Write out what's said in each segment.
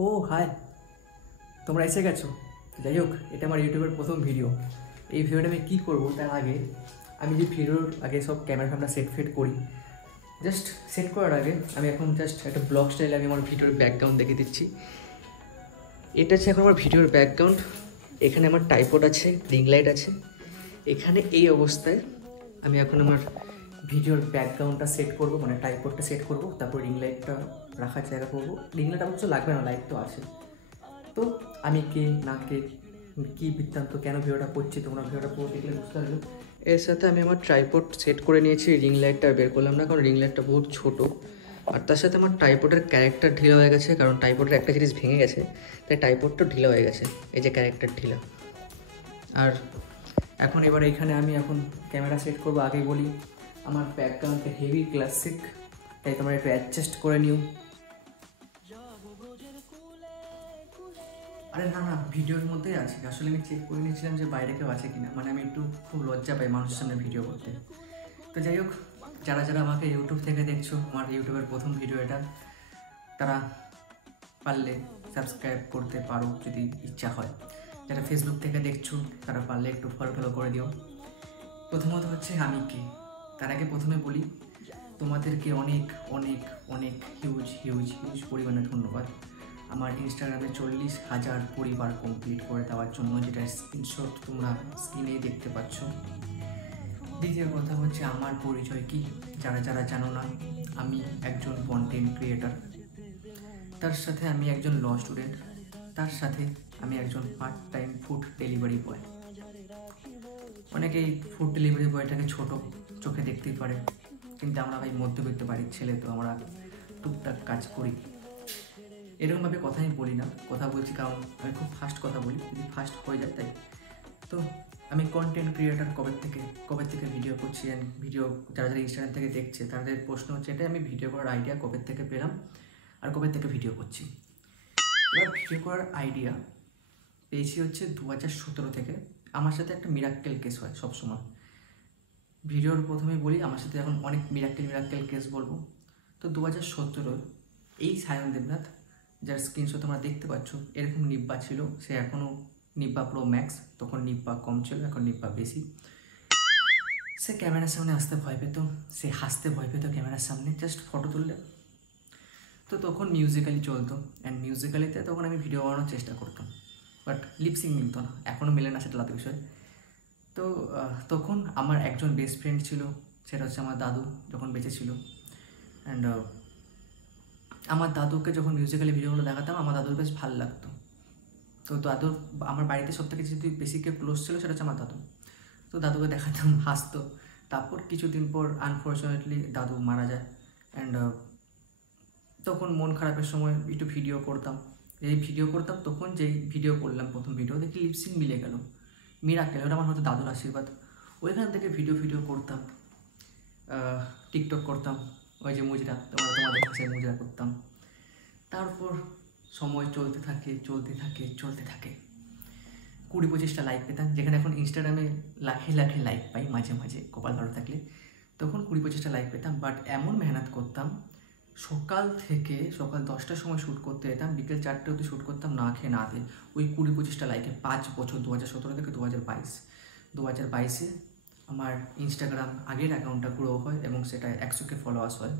ও high, তোমরা এসে গেছো। যাই হোক, এটা আমার ইউটিউবের প্রথম ভিডিও। এই ভিডিওটা আমি কী করবো তার আগে আমি যে ভিডিওর আগে সব ক্যামেরা ফ্যামেরা সেট করি, জাস্ট সেট করার আগে আমি এখন জাস্ট একটা ব্লগ স্টাইলে আমি আমার ভিডিওর ব্যাকগ্রাউন্ড দেখে দিচ্ছি। এটা হচ্ছে এখন আমার ভিডিওর ব্যাকগ্রাউন্ড। এখানে আমার ট্রাইপড আছে, রিং লাইট আছে। এখানে এই অবস্থায় আমি এখন আমার ভিডিওর ব্যাকগ্রাউন্ডটা সেট করবো, মানে ট্রাইপডটা সেট করবো, তারপর রিং লাইটটা রাখার জায়গা করবো। রিং লাইট অবশ্য লাগবে না, লাইট তো আছে। তো আমি কে না কে, কী বৃত্তান্ত, কেন ভিডিওটা করছি তোমরা ভিডিওটা পুরো দেখলে বুঝতে পারবে। এর সাথে আমি আমার ট্রাইপড সেট করে নিয়েছি, রিং লাইটটা বের করলাম না কারণ রিং লাইটটা বহুত ছোটো। আর তার সাথে আমার ট্রাইপডের ক্যারেক্টার ঢিলা হয়ে গেছে, কারণ ট্রাইপডের একটা জিনিস ভেঙে গেছে, তাই ট্রাইপডটা ঢিলা হয়ে গেছে, এই যে ক্যারেক্টার ঢিলা। আর এখন এবার এখানে আমি এখন ক্যামেরা সেট করবো। আগে বলি আমার ব্যাকগ্রাউন্ডটা হেভি ক্লাসিক, তাই তোমরা একটু অ্যাডজাস্ট করে নিও। আরে না না, ভিডিওর মধ্যেই আছে। আসলে আমি চেক করে নিয়েছিলাম যে বাইরে কেউ আছে কিনা, মানে আমি একটু খুব লজ্জা পাই মানুষের সামনে ভিডিও করতে। তো যাই হোক, যারা যারা আমাকে ইউটিউব থেকে দেখছো, আমার ইউটিউবের প্রথম ভিডিও এটা, তারা পারলে সাবস্ক্রাইব করতে পারো যদি ইচ্ছা হয়। যারা ফেসবুক থেকে দেখছো তারা পারলে একটু ফলো করে দিও। প্রথমত হচ্ছে আমি কে, তার আগে প্রথমে বলি তোমাদেরকে অনেক অনেক অনেক হিউজ হিউজ হিউজ পরিমাণে ধন্যবাদ আমার ইনস্টাগ্রামে 40,000 পরিবার কমপ্লিট করে দেওয়ার জন্য, যেটা স্ক্রিনশট তোমরা স্ক্রিনেই দেখতে পাচ্ছ। দ্বিতীয় কথা হচ্ছে আমার পরিচয় কি, যারা যারা জানো না, আমি একজন কন্টেন্ট ক্রিয়েটার, তার সাথে আমি একজন ল স্টুডেন্ট, তার সাথে আমি একজন part time food delivery boy. অনেকেই ফুড ডেলিভারি বয়টাকে ছোট চোখে দেখতেই পারে, কিন্তু আমরা ভাই মধ্যবিত্ত বাড়ির ছেলে, তো আমরা টুকটাক কাজ করি। এরকমভাবে কথা আমি বলি না, কথা বলছি কারণ আমি খুব ফাস্ট কথা বলি, যদি ফাস্ট হয়ে যায় তাই। তো আমি কন্টেন্ট ক্রিয়েটার কবে থেকে ভিডিও করছি, অ্যান্ড ভিডিও যারা যারা ইনস্টাগ্রাম থেকে দেখছে তাদের প্রশ্ন হচ্ছে এটাই, আমি ভিডিও করার আইডিয়া কবে থেকে পেলাম আর কবে থেকে ভিডিও করছি। এবার ভিডিও করার আইডিয়া পেয়েছি হচ্ছে 2017 থেকে। আমার সাথে একটা মিরাক্কেল কেস হয় সবসময়। ভিডিওর প্রথমে বলি আমার সাথে এখন অনেক মিরাক্কেল কেস বলবো। তো 2017 এই সায়ন দেবনাথ, যার স্ক্রিনশট তোমরা দেখতে পাচ্ছ, এরকম নিব্বা ছিল, সে এখনও নিব্বা প্রো ম্যাক্স, তখন নিব্বা কম ছিল, এখন নিব্বা বেশি। সে ক্যামেরার সামনে আসতে ভয় পেত, সে হাসতে ভয় পেত ক্যামেরার সামনে, জাস্ট ফটো তুললে। তো তখন মিউজিক্যালি চলতো, অ্যান্ড মিউজিক্যালিতে তখন আমি ভিডিও বানানোর চেষ্টা করতাম, বাট লিপসিং মিলতো না, এখনও মেলে না, সেটা আলাদা বিষয়। তো তখন আমার একজন বেস্ট ফ্রেন্ড ছিল, সেটা হচ্ছে আমার দাদু, যখন বেঁচে ছিল। অ্যান্ড আমার দাদুকে যখন মিউজিক্যালি ভিডিওগুলো দেখাতাম আমার দাদুর বেশ ভালো লাগতো। তো দাদুর, আমার বাড়িতে সবথেকে যদি বেশি কেউ ক্লোজ ছিল সেটা হচ্ছে আমার দাদু। তো দাদুকে দেখাতাম, হাসতো। তারপর কিছুদিন পর আনফর্চুনেটলি দাদু মারা যায়। অ্যান্ড তখন মন খারাপের সময় একটু ভিডিও করতাম। তখন যেই ভিডিও করলাম, প্রথম ভিডিও দেখি লিপসিং মিলে গেল, মিরাক্কেল, ওটা আমার হয়তো দাদুর আশীর্বাদ। ওইখান থেকে ভিডিও করতাম, টিকটক করতাম, ওই যে মুজরা, তোমাদের ভাষায় মুজরা করতাম। তারপর সময় চলতে থাকে 20-25টা লাইক পেতাম, যেখানে এখন ইনস্টাগ্রামে লাখে লাখে লাইক পাই মাঝে মাঝে, কপাল ভালো থাকলে। তখন 20-25টা লাইক পেতাম, বাট এমন মেহনত করতাম, সকাল 10টার সময় শ্যুট করতে যেতাম, বিকেল 4টে অবধি শ্যুট করতাম, না খেয়ে না দিয়ে। ওই 20-25টা লাইকে 5 বছর, 2017 থেকে 2022 আমার ইনস্টাগ্রাম আগের অ্যাকাউন্টটা গ্রো হয় এবং সেটা 100K ফলোয়ার্স হয়।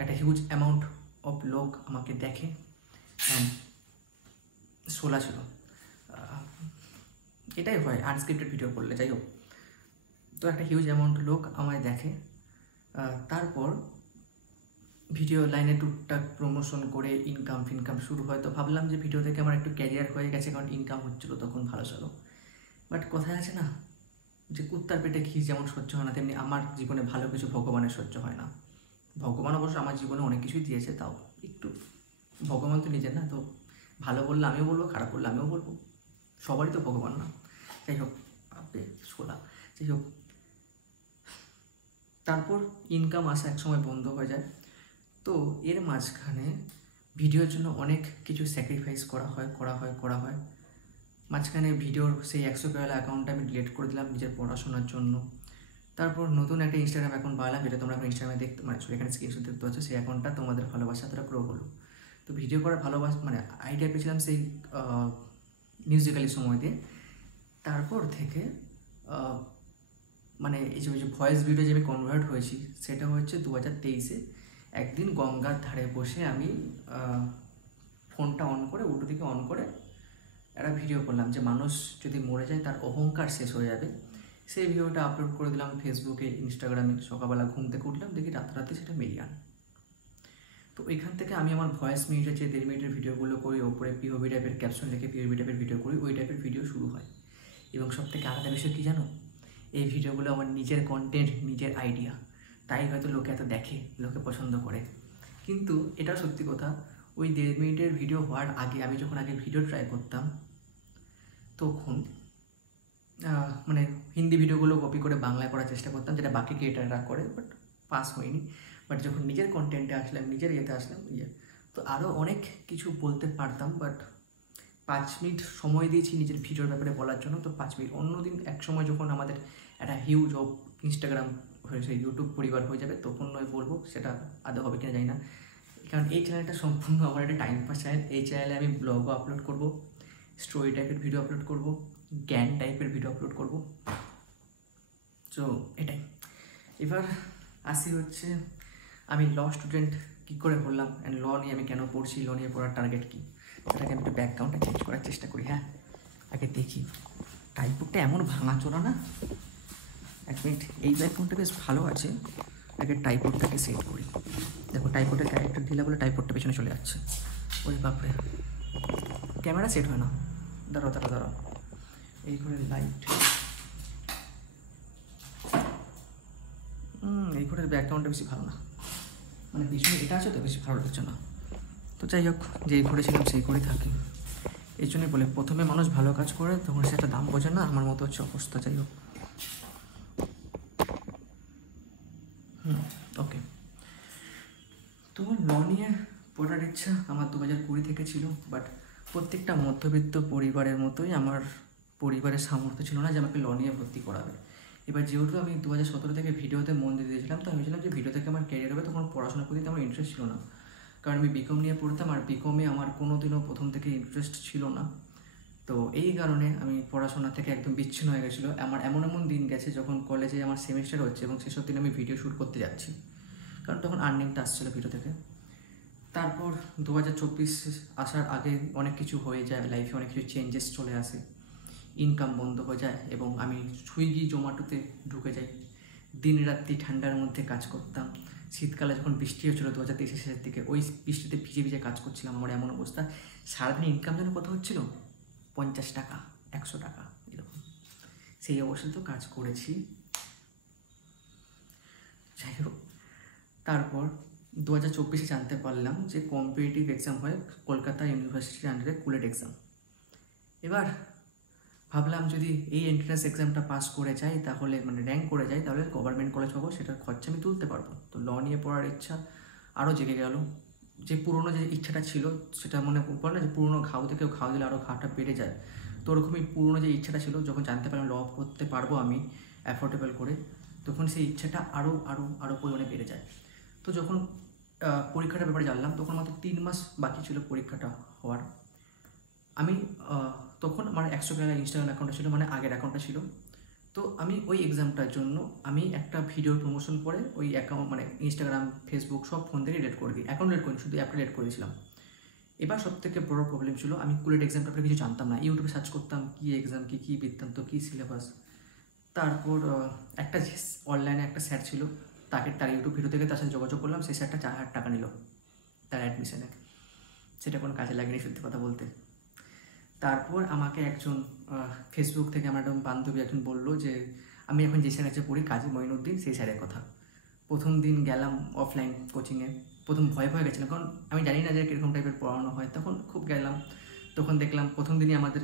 একটা হিউজ অ্যামাউন্ট অফ লোক আমাকে দেখে, অ্যান্ড 16 ছিল। এটাই হয় আনস্ক্রিপ্টেড ভিডিও করলে, যাই হোক। তো একটা হিউজ অ্যামাউন্ট লোক আমায় দেখে। তারপর ভিডিও লাইনে টুকটাক প্রমোশন করে ইনকাম শুরু হয়। তো ভাবলাম যে ভিডিও থেকে আমার একটু ক্যারিয়ার হয়ে গেছে, কারণ ইনকাম হচ্ছিলো তখন ভালো চলো। বাট কথায় আছে না, যে কুত্তার পেটে ঘি যেমন সহ্য হয় না, তেমনি আমার জীবনে ভালো কিছু ভগবানের সহ্য হয় না। ভগবান অবশ্য আমার জীবনে অনেক কিছুই দিয়েছে, তাও একটু, ভগবান তো নিজের না, তো ভালো বললে আমিও বলবো, খারাপ বললে আমিও বলবো, সবারই তো ভগবান না। যাই হোক, আপনি শোলা, যাই হোক। তারপর ইনকাম আসা একসময় বন্ধ হয়ে যায়। তো এর মাঝখানে ভিডিওর জন্য অনেক কিছু স্যাক্রিফাইস করা হয়। মাঝখানে ভিডিওর সেই 100K অ্যাকাউন্টটা আমি ডিলিট করে দিলাম নিজের পড়াশোনার জন্য। তারপর নতুন একটা ইনস্টাগ্রাম অ্যাকাউন্ট বানালাম, যেটা তোমরা এখন ইনস্টাগ্রামে দেখতে, মানে এখানে স্ক্রিনশট দেখতে পাচ্ছ, সেই অ্যাকাউন্টটা তোমাদের ভালোবাসা তারা গ্রো হলো। তো ভিডিও করার মানে আইডিয়া পেয়েছিলাম সেই মিউজিক্যালি সময় দিয়ে। তারপর থেকে মানে এই যে ভয়েস ভিডিও যে আমি কনভার্ট হয়েছি সেটা হচ্ছে 2023-এ। একদিন গঙ্গার ধারে বসে আমি ফোনটা অন করে উল্টো দিকে অন করে একটা ভিডিও করলাম যে মানুষ যদি মরে যায় তার অহংকার শেষ হয়ে যাবে। সেই ভিডিওটা আপলোড করে দিলাম ফেসবুকে, ইনস্টাগ্রামে। সকালবেলা ঘুম থেকে উঠলাম, দেখি রাতারাতি সেটা মিলিয়ন। তো ওইখান থেকে আমি আমার ভয়েস মিনিটের যে 1.5 মিনিটের ভিডিওগুলো করি, ওপরে পিওভি টাইপের ক্যাপশন লিখে পিওভি টাইপের ভিডিও করি, ওই টাইপের ভিডিও শুরু হয়। এবং সবথেকে আলাদা বিষয় কী জানো, এই ভিডিওগুলো আমার নিজের কন্টেন্ট, নিজের আইডিয়া, তাই হয়তো লোকে এত দেখে, লোকে পছন্দ করে। কিন্তু এটা সত্যি কথা, ওই 1.5 মিনিটের ভিডিও হওয়ার আগে আমি যখন আগে ভিডিও ট্রাই করতাম তখন মানে হিন্দি ভিডিওগুলো কপি করে বাংলায় করার চেষ্টা করতাম, যেটা বাকি ক্রিয়েটাররা করে, বাট পাস হয়নি। বাট যখন নিজের কন্টেন্টে আসলাম, নিজের ইয়েতে আসলাম, তো আরও অনেক কিছু বলতে পারতাম, বাট 5 মিনিট সময় দিয়েছি নিজের ভিডিওর ব্যাপারে বলার জন্য। তো 5 মিনিট, অন্যদিন এক সময় যখন আমাদের একটা হিউজ ইনস্টাগ্রাম হয়েছে, ইউটিউব পরিবার হয়ে যাবে, তখন নয় বলবো, সেটা আদৌ হবে কিনা জানি না। কারণ এই চ্যানেলটা সম্পূর্ণ আমার একটা টাইম পাস চ্যানেল। এই চ্যানেলে আমি ব্লগও আপলোড করব, স্টোরি টাইপের ভিডিও আপলোড করব, জ্ঞান টাইপের ভিডিও আপলোড করব। তো এটাই। এবার আসি হচ্ছে আমি ল স্টুডেন্ট কী করে হলাম, অ্যান্ড ল নিয়ে আমি কেন পড়ছি, ল নিয়ে পড়ার টার্গেট কী, সেটাকে আমি একটু ব্যাকগ্রাউন্ডটা চেঞ্জ করার চেষ্টা করি। হ্যাঁ, আগে দেখি টাইপবোর্ডটা এমন ভাঙাচোরা না। 1 মিনিট, এই ব্যাকগ্রাউন্ডটা বেশ ভালো আছে, আগে টাইপবোর্ডটাকে সেট করি। দেখো টাইপবোর্ডের ক্যারেক্টার দিলে বলে টাইপবোর্ডটা পেছনে চলে যাচ্ছে। ওই বাপরে, ক্যামেরা সেট হয় না। দাঁড়াও, এই করে লাইট, এই করে ব্যাকগ্রাউন্ডটা বেশি ভালো না, মানে পিছনে এটা আছে তো বেশি ভালো লাগছে না। তো যাই হোক, যেই করেছিলাম সেই করে থাকি। এই জন্যই বলে প্রথমে মানুষ ভালো কাজ করে তখন সে একটা দাম বোঝে না, আমার মতো হচ্ছে অবস্থা। যাই হোক, ওকে। তো ল নিয়ে পড়ার ইচ্ছা আমার 2020 থেকে ছিল, বাট প্রত্যেকটা মধ্যবিত্ত পরিবারের মতোই আমার পরিবারের সামর্থ্য ছিল না যে আমাকে ল নিয়ে ভর্তি করাবে। এবার যেহেতু আমি 2017 থেকে ভিডিওতে মন দিয়ে দিয়েছিলাম, তো আমি ভেবেছিলাম যে ভিডিও থেকে আমার ক্যারিয়ার হবে, তখন পড়াশোনার প্রতি আমার ইন্টারেস্ট ছিল না। কারণ আমি বিকম নিয়ে পড়তাম, আর বিকমে আমার কোনো দিনও প্রথম থেকে ইন্টারেস্ট ছিল না। তো এই কারণে আমি পড়াশোনা থেকে একদম বিচ্ছিন্ন হয়ে গেছিলো। আমার এমন দিন গেছে যখন কলেজে আমার সেমিস্টার হচ্ছে এবং সেসব দিন আমি ভিডিও শ্যুট করতে যাচ্ছি, কারণ তখন আর্নিংটা আসছিলো ভিডিও থেকে। তারপর 2024 আসার আগে অনেক কিছু হয়ে যায় লাইফে, অনেক কিছু চেঞ্জেস চলে আসে, ইনকাম বন্ধ হয়ে যায় এবং আমি সুইগি জোম্যাটোতে ঢুকে যাই। দিন রাত্রি ঠান্ডার মধ্যে কাজ করতাম। শীতকালে যখন বৃষ্টি হচ্ছিলো 2023 শেষের দিকে, ওই বৃষ্টিতে ভিজে ভিজে কাজ করছিলাম। আমার এমন অবস্থা, সারাদিন ইনকাম যেন কত হচ্ছিলো, 50 টাকা, 100 টাকা এরকম। সেই অবস্থায় তো কাজ করেছি। যাই হোক, তারপর 2024 জানতে পারলাম যে কম্পিটিটিভ এক্সাম হয় কলকাতা ইউনিভার্সিটির আন্ডারে, কুলেট এক্সাম। এবার ভাবলাম যদি এই এন্ট্রান্স এক্সামটা পাস করে যাই, তাহলে মানে র্যাঙ্ক করে যাই, তাহলে গভর্নমেন্ট কলেজ পাবো, সেটার খরচা আমি তুলতে পারবো। তো ল নিয়ে পড়ার ইচ্ছা আরও জেগে গেল। যে পুরনো যে ইচ্ছাটা ছিল সেটা মনে পড়ে না, যে পুরনো ঘাও থেকেও ঘাও দিলে আরও ঘাটা বেড়ে যায়। তো ওরকমই পুরনো যে ইচ্ছাটা ছিল, যখন জানতে পারলাম ল করতে পারবো আমি অ্যাফোর্ডেবল করে, তখন সেই ইচ্ছাটা আরও পরিমাণে বেড়ে যায়। তো যখন পরীক্ষাটার ব্যাপারে জানলাম, তখন মাত্র 3 মাস বাকি ছিল পরীক্ষাটা হওয়ার। আমি তখন আমার 100 টাকা ইনস্টাগ্রাম অ্যাকাউন্টটা ছিল, মানে আগের অ্যাকাউন্টটা ছিল। তো আমি ওই এক্সামটার জন্য আমি একটা ভিডিওর প্রমোশন করে ওই অ্যাকাউন্ট মানে ইনস্টাগ্রাম, ফেসবুক সব ফোন থেকে ডিলিট করে দিই। অ্যাকাউন্ট ডিলিট করিনি, শুধু অ্যাপটা ডিলিট করে দিয়েছিলাম। এবার সবথেকে বড় প্রবলেম ছিল, আমি কুলেট এক্সামটা কিছু জানতাম না। ইউটিউবে সার্চ করতাম কী এক্সাম, কী বৃত্তান্ত, কী সিলেবাস। তারপর একটা অনলাইনে একটা স্যার ছিল, তার ইউটিউব ভিডিও থেকে তার সাথে যোগাযোগ করলাম। সেই স্যারটা 4,000 টাকা নিল তার অ্যাডমিশনে। সেটা কোনো কাজে লাগেনি সত্যি কথা বলতে। তারপর আমাকে একজন ফেসবুক থেকে আমার একজন বান্ধবী একজন বললো যে আমি এখন যে স্যারের কাছে পড়ি, কাজী মঈনুদ্দিন, সেই স্যারের কথা। প্রথম দিন গেলাম অফলাইন কোচিংয়ে। প্রথম ভয় গেছিলাম, কারণ আমি জানি না যে কীরকম টাইপের পড়ানো হয়। তখন খুব গেলাম, তখন দেখলাম প্রথম দিনই আমাদের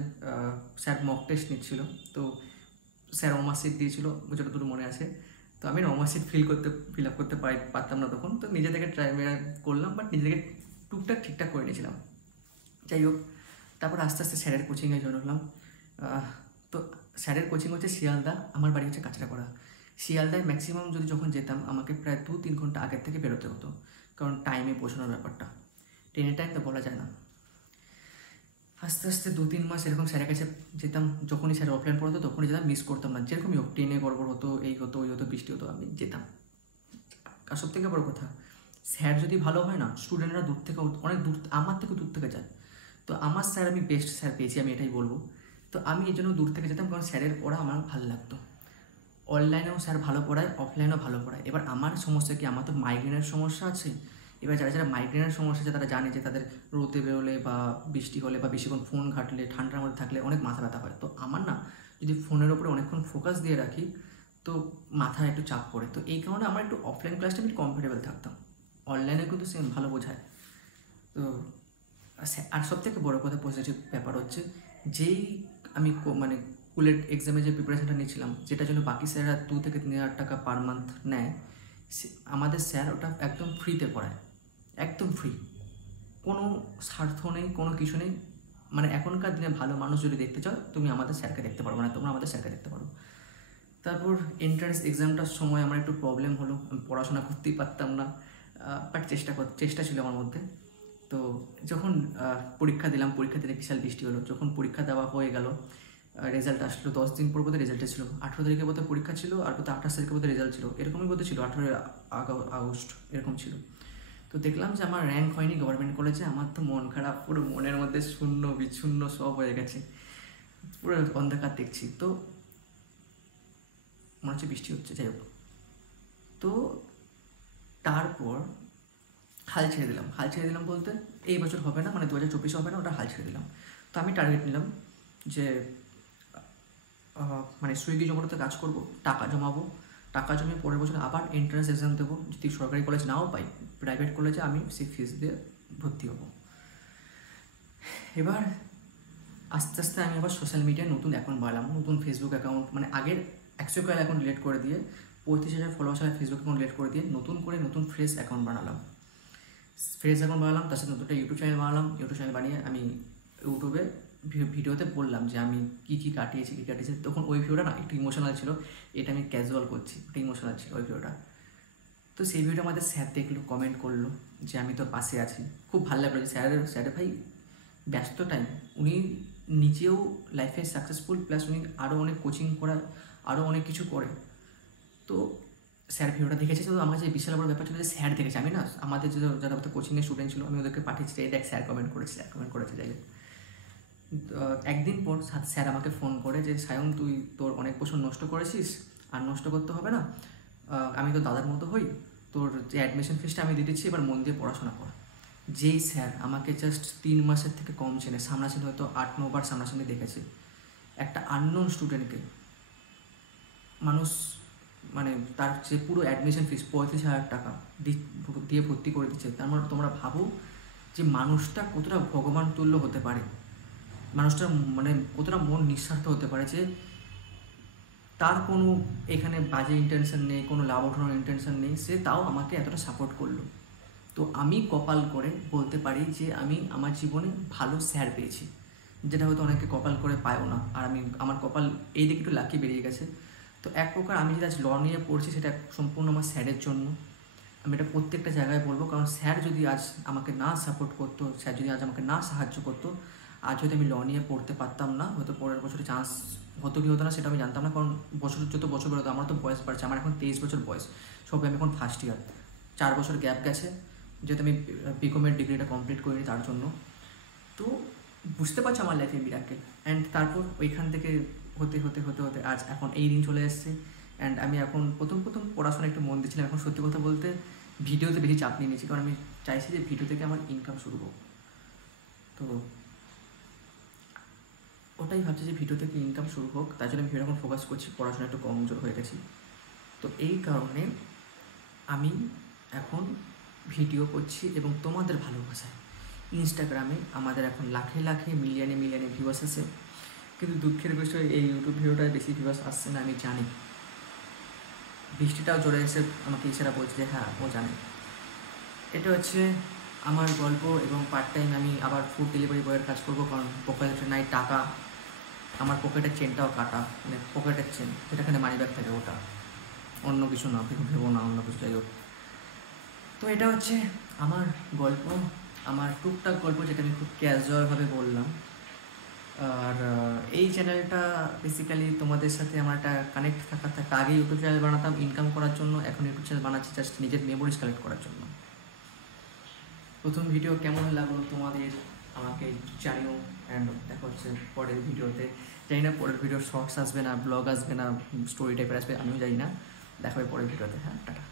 স্যার মক টেস্ট নিচ্ছিল। তো স্যার মার্কশিট দিয়েছিল, যতদূর মনে আছে। তো আমি মার্কশিট ফিল আপ করতে পারতাম না তখন। তো নিজে থেকে ট্রাই করলাম, বাট নিজে থেকে টুকটাক ঠিকঠাক করে নিয়েছিলাম। যাই হোক, তারপর আস্তে আস্তে স্যারের কোচিংয়ে জয়েন হলাম। তো স্যারের কোচিং হচ্ছে শিয়ালদা, আমার বাড়ি হচ্ছে কাঁচরাপাড়া। শিয়ালদায় ম্যাক্সিমাম যখন যেতাম, আমাকে প্রায় 2-3 ঘন্টা আগের থেকে বেরোতে হতো, কারণ টাইমে পৌঁছানোর ব্যাপারটা। টেনের টাইম তো বলা যায় না। আস্তে আস্তে 2-3 মাস এরকম স্যারের কাছে যেতাম, যখনই স্যার অফলাইন পড়তো তখনই যেতাম, মিস করতাম না। যেরকমই হোক, ট্রেনে গড়বড় হতো, এই হতো ওই হতো, বৃষ্টি হতো, আমি যেতাম। আর সব থেকে বড় কথা, স্যার যদি ভালো হয় না, স্টুডেন্টরা দূর থেকে অনেক দূর, আমার থেকে দূর থেকে যায়। তো আমার স্যার, আমি বেস্ট স্যার পেয়েছি, আমি এটাই বলবো। তো আমি এই জন্য দূর থেকে যেতাম, কারণ স্যারের পড়া আমার ভালো লাগতো। অনলাইনেও স্যার ভালো পড়ায়, অফলাইনেও ভালো পড়ায়। এবার আমার সমস্যা কি, আমার তো মাইগ্রেনের সমস্যা আছে। এবার যারা যারা মাইগ্রেনের সমস্যা আছে তারা জানে যে তাদের রোদে বেরোলে বা বৃষ্টি হলে বা বেশিক্ষণ ফোন ঘাটলে, ঠান্ডার মধ্যে থাকলে অনেক মাথা ব্যথা হয়। তো আমার না, যদি ফোনের ওপরে অনেকক্ষণ ফোকাস দিয়ে রাখি তো মাথায় একটু চাপ পড়ে। তো এই কারণে আমার একটু অফলাইন ক্লাসটা আমি কমফোর্টেবল থাকতাম। অনলাইনে কিন্তু সেম ভালো বোঝায়। তো আর সব থেকে বড়ো কথা, পজিটিভ ব্যাপার হচ্ছে, যেই আমি মানে কুলেট এক্সামে যে প্রিপারেশনটা নিয়েছিলাম, যেটার জন্য বাকি স্যাররা 2 থেকে 3,000 টাকা পার মান্থ নেয়, আমাদের স্যার ওটা একদম ফ্রিতে পড়ায়, একদম ফ্রি। কোনো স্বার্থ নেই, কোনো কিছু নেই। মানে এখনকার দিনে ভালো মানুষ যদি দেখতে চাও, তুমি আমাদের স্যারকে দেখতে পারো, না তোমরা আমাদের স্যারকে দেখতে পারো। তারপর এন্ট্রান্স এক্সামটার সময় আমার একটু প্রবলেম হলো, আমি পড়াশোনা করতেই পারতাম না, বাট চেষ্টা ছিল আমার মধ্যে। তো যখন পরীক্ষা দিলাম, পরীক্ষা দিতে বিশাল বৃষ্টি হলো। যখন পরীক্ষা দেওয়া হয়ে গেল, রেজাল্ট আসলো 10 দিন পর বোধহয় রেজাল্টে ছিল, 18 তারিখে বোধহয় পরীক্ষা ছিল, আর বোধহয় 28 তারিখে বোধহয় রেজাল্ট ছিল, এরকমই বোধহয় ছিল, 18 আগস্ট এরকম ছিল। তো দেখলাম যে আমার র্যাঙ্ক হয়নি গভর্নমেন্ট কলেজে। আমার তো মন খারাপ, পুরো মনের মধ্যে শূন্য বিচ্ছুন্ন সব হয়ে গেছে, পুরো অন্ধকার দেখছি। তো মনে হচ্ছে বৃষ্টি হচ্ছে, যাই হোক। তো তারপর হাল ছেড়ে দিলাম। হাল ছেড়ে দিলাম বলতে, এই বছর হবে না, মানে 2024 হবে না, ওটা হাল ছেড়ে দিলাম। তো আমি টার্গেট নিলাম যে মানে সুইগি জোম্যাটোতে কাজ করব, টাকা জমাবো, টাকা জমিয়ে পরের বছর আবার এন্ট্রান্স এক্সাম দেবো। যদি সরকারি কলেজ নাও পাই, প্রাইভেট কলেজে আমি সেই ফিস দিয়ে ভর্তি হব। এবার আস্তে আস্তে আমি আবার সোশ্যাল মিডিয়ায় নতুন অ্যাকাউন্ট বানালাম, নতুন ফেসবুক অ্যাকাউন্ট, মানে আগের 100K অ্যাকাউন্ট ডিলিট করে দিয়ে, 35,000 ফলোয়ার্স ফেসবুক অ্যাকাউন্ট ডিলিট করে দিয়ে নতুন করে নতুন ফ্রেশ অ্যাকাউন্ট বানালাম। তার সাথে নতুন একটা ইউটিউব চ্যানেল বানালাম। ইউটিউব চ্যানেল বানিয়ে আমি ইউটিউবে ভিডিওতে বললাম যে আমি কী কাটিয়েছি। তখন ওই ভিডিওটা না একটু ইমোশনাল ছিল, এটা আমি ক্যাজুয়াল করছি, ওটা ইমোশনাল ছিল ওই ভিডিওটা। তো সেই ভিডিওটা আমাদের স্যার দেখলো, কমেন্ট করলো যে আমি তোর পাশে আছি। খুব ভালো লাগলো যে স্যারের ভাই ব্যস্ত টাইম, উনি নিজেও লাইফে সাকসেসফুল, প্লাস উনি আরও অনেক কোচিং করার, আরও অনেক কিছু করে। তো স্যার ভিডিওটা দেখেছে। তো আমার যে বিশাল বড় ব্যাপার ছিল যে স্যার দেখেছে, আমি না আমাদের যারা কোচিংয়ের স্টুডেন্ট ছিল আমি ওদেরকে পাঠিয়েছি, এই দেখ স্যার কমেন্ট করেছে যাই হোক। একদিন পর স্যার আমাকে ফোন করে যে সায়ন, তুই তোর অনেক বছর নষ্ট করেছিস, আর নষ্ট করতে হবে না, আমি তো দাদার মতো হই, তোর যে অ্যাডমিশন ফিসটা আমি দিয়ে দিচ্ছি, এবার মন দিয়ে পড়াশোনা কর। যেই স্যার আমাকে জাস্ট 3 মাসের থেকে কম চেনে, সামনাসামনি হয়তো 8-9 বার সামনাসামনি দেখেছে, একটা আননোন স্টুডেন্টকে মানুষ মানে তার যে পুরো অ্যাডমিশন ফিস 35,000 টাকা দিয়ে ভর্তি করে দিচ্ছে, তার মানে তোমরা ভাবো যে মানুষটা কতটা ভগবান তুল্য হতে পারে, মানুষটার মানে কতটা মন নিঃস্বার্থ হতে পারে, যে তার কোনো এখানে বাজে ইন্টেনশন নেই, কোনো লাভ ওঠানোর ইন্টেনশন নেই, সে তাও আমাকে এতটা সাপোর্ট করলো। তো আমি কপাল করে বলতে পারি যে আমি আমার জীবনে ভালো স্যার পেয়েছি, যেটা হয়তো অনেকে কপাল করে পায়ও না। আর আমার কপাল এই দিকে একটু লাকি বেরিয়ে গেছে। তো এক প্রকার আমি যেটা আজ ল নিয়ে পড়ছি সেটা সম্পূর্ণ আমার স্যারের জন্য। আমি এটা প্রত্যেকটা জায়গায় বলবো, কারণ স্যার যদি আজ আমাকে না সাপোর্ট করতো, স্যার যদি আজ আমাকে না সাহায্য করতো, আজ হয়তো আমি ল নিয়ে পড়তে পারতাম না, হয়তো পরের বছরে চান্স হতো কি হতো না সেটা আমি জানতাম না। কারণ যত বছর বেরোতো, আমার তো বয়স বাড়ছে, আমার এখন 23 বছর বয়স, সবে আমি এখন ফার্স্ট ইয়ার, 4 বছর গ্যাপ গেছে, যেহেতু আমি বিকমের ডিগ্রিটা কমপ্লিট করিনি তার জন্য। তো বুঝতে পারছি আমার লাইফে মিরাকেল। অ্যান্ড তারপর ওইখান থেকে হতে হতে হতে হতে আজ এখন এই দিন চলে এসছে। অ্যান্ড আমি এখন প্রথম পড়াশোনা একটু মন দিচ্ছিলাম, এখন সত্যি কথা বলতে ভিডিওতে বেশি চাপ নিয়ে নিয়েছি, কারণ আমি চাইছি যে ভিডিও থেকে আমার ইনকাম শুরু হোক। তো ওটাই ভাবছি যে ভিডিও থেকে ইনকাম শুরু হোক, তার জন্য ভিডিও এখন ফোকাস করছি, পড়াশোনা একটু কমজোর হয়ে গেছি। তো এই কারণে আমি এখন ভিডিও করছি এবং তোমাদের ভালোবাসায় ইনস্টাগ্রামে আমাদের এখন লাখে লাখে মিলিয়নে ভিউয়ার্স আসে, কিন্তু দুঃখের বিষয় এই ইউটিউব ভিডিওটায় বেশি ভিউয়ার্স আসছে না, আমি জানি। বৃষ্টিটাও জোরে এসে আমাকে ইশারা বলছে যে হ্যাঁ ও জানে। এটা হচ্ছে আমার গল্প, এবং পার্ট টাইম আমি আবার ফুড ডেলিভারি বয়ের কাজ করবো, কারণ পকেটে নাই টাকা। আমার পকেটের চেনটাও কাটা, মানে পকেটের চেন যেটাখানে মানি ব্যাগ থাকে ওটা, অন্য কিছু না, ভেবো না অন্য কিছু, যাই হোক। তো এটা হচ্ছে আমার গল্প। আমার টুকটাক গল্প, যেটা আমি খুব ক্যাজুয়ালভাবে বললাম। আর এই চ্যানেলটা বেসিক্যালি তোমাদের সাথে আমার একটা কানেক্ট থাকা আগে ইউটিউব চ্যানেল বানাতাম ইনকাম করার জন্য, এখন ইউটিউব চ্যানেল বানাচ্ছি জাস্ট নিজের মেমোরিজ কালেক্ট করার জন্য। প্রথম ভিডিও কেমন লাগলো তোমাদের আমাকে জানিও, অ্যান্ড দেখা হচ্ছে পরের ভিডিওতে। জানি না পরের ভিডিওর শর্টস আসবে না, ব্লগ আসবে না, স্টোরি টাইপের আসবে, আমিও জানি না। দেখা হবে পরের ভিডিওতে। হ্যাঁ, টাটা।